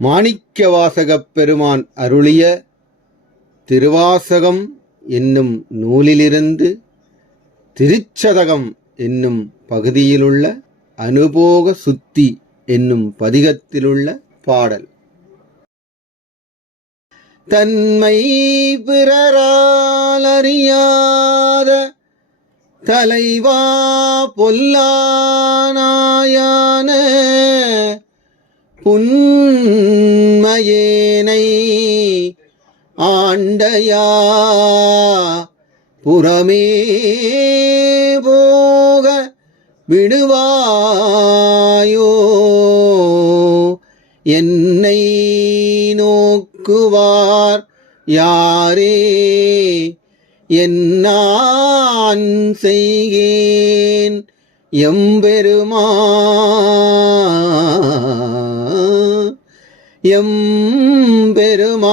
மாணிக்கவாசகப் பெருமான் அருளிய திருவாசகம் என்னும் நூலிலிருந்து திருச்சதகம் என்னும் பகுதியிலுள்ள அனுபோக சுத்தி என்னும் பதிகத்திலுள்ள பாடல். தன்மை பிறரால் அறியாத தலைவா பொல்லானாயான புன்மையேனை ஆண்டையா புறமே போக விடுவாயோ? என்னை நோக்குவார் யாரே? என்னான் செய்கேன் எம்பெருமா எம் பெருமான்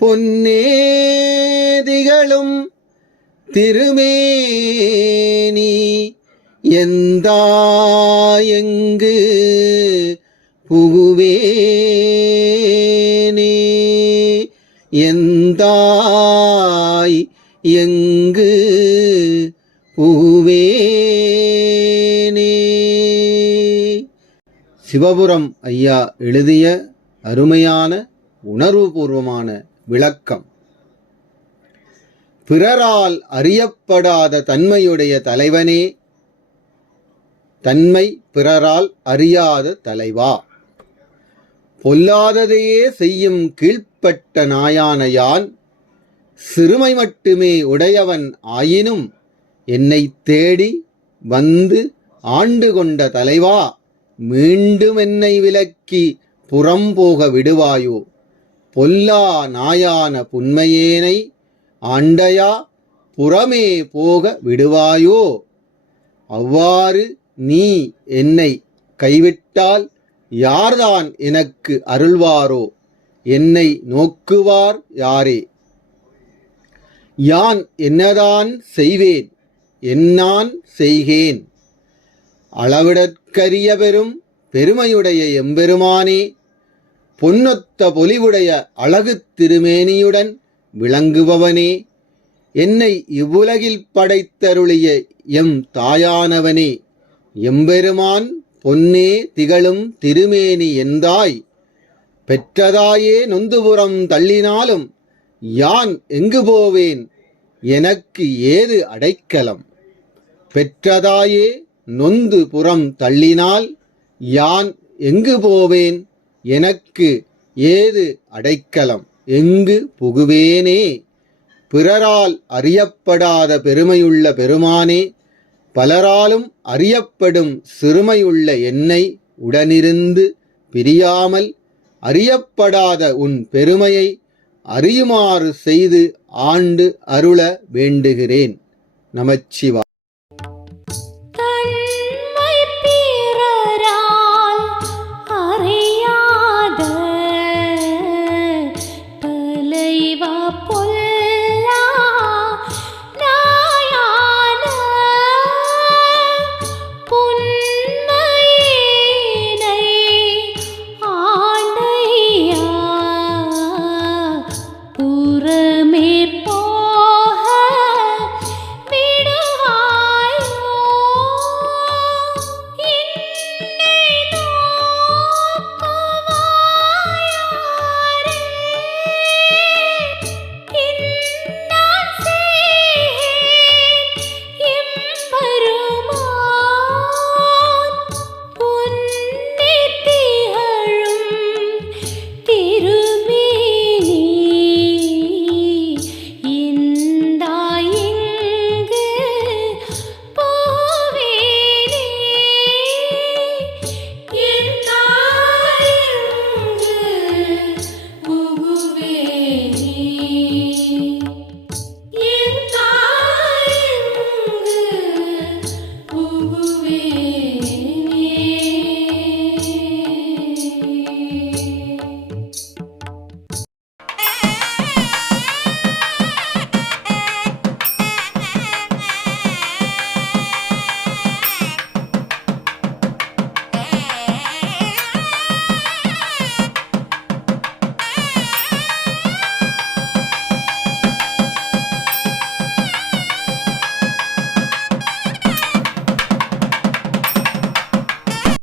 பொன்னேதிகளும் திருமேனி எங்கு புகுவேனே? எந்தாய் எங்கு சிவபுரம் ஐயா எழுதிய அருமையான உணர்வுபூர்வமான விளக்கம். பிறரால் அறியப்படாத தன்மையுடைய தலைவனே தன்மை பிறரால் அறியாத தலைவா. பொல்லாததையே செய்யும் கீழ்ப்பட்ட நாயான யான் சிறுமை மட்டுமே உடையவன் ஆயினும் என்னை தேடி வந்து ஆண்டு கொண்ட தலைவா. மீண்டும் என்னை விலக்கி புறம்போக விடுவாயோ? பொல்லா நாயான புன்மையேனை ஆண்டையா புறமே போக விடுவாயோ? அவ்வாறு நீ என்னை கைவிட்டால் யார்தான் எனக்கு அருள்வாரோ? என்னை நோக்குவார் யாரே? யான் என்னதான் செய்வேன் என்னான் செய்கேன். அளவிடற்கரிய பெரும் பெருமையுடைய எம்பெருமானே பொன்னொத்த பொலிவுடைய அழகு திருமேனியுடன் விளங்குபவனே என்னை இவ்வுலகில் படைத்தருளிய எம் தாயானவனே எம்பெருமான் பொன்னே திகழும் திருமேனி எந்தாய் பெற்றதாயே நொந்துபுறம் தள்ளினாலும் யான் எங்கு போவேன் எனக்கு ஏது அடைக்கலம்? பெற்றதாயே நொந்து புறம் தள்ளினால் யான் எங்கு போவேன்? எனக்கு ஏது அடைக்கலம்? எங்கு புகுவேனே? பிறரால் அறியப்படாத பெருமையுள்ள பெருமானே பலராலும் அறியப்படும் சிறுமையுள்ள என்னை உடனிருந்து பிரியாமல் அறியப்படாத உன் பெருமையை அறியுமாறு செய்து ஆண்டு அருள வேண்டுகிறேன். நமச்சிவா 我愿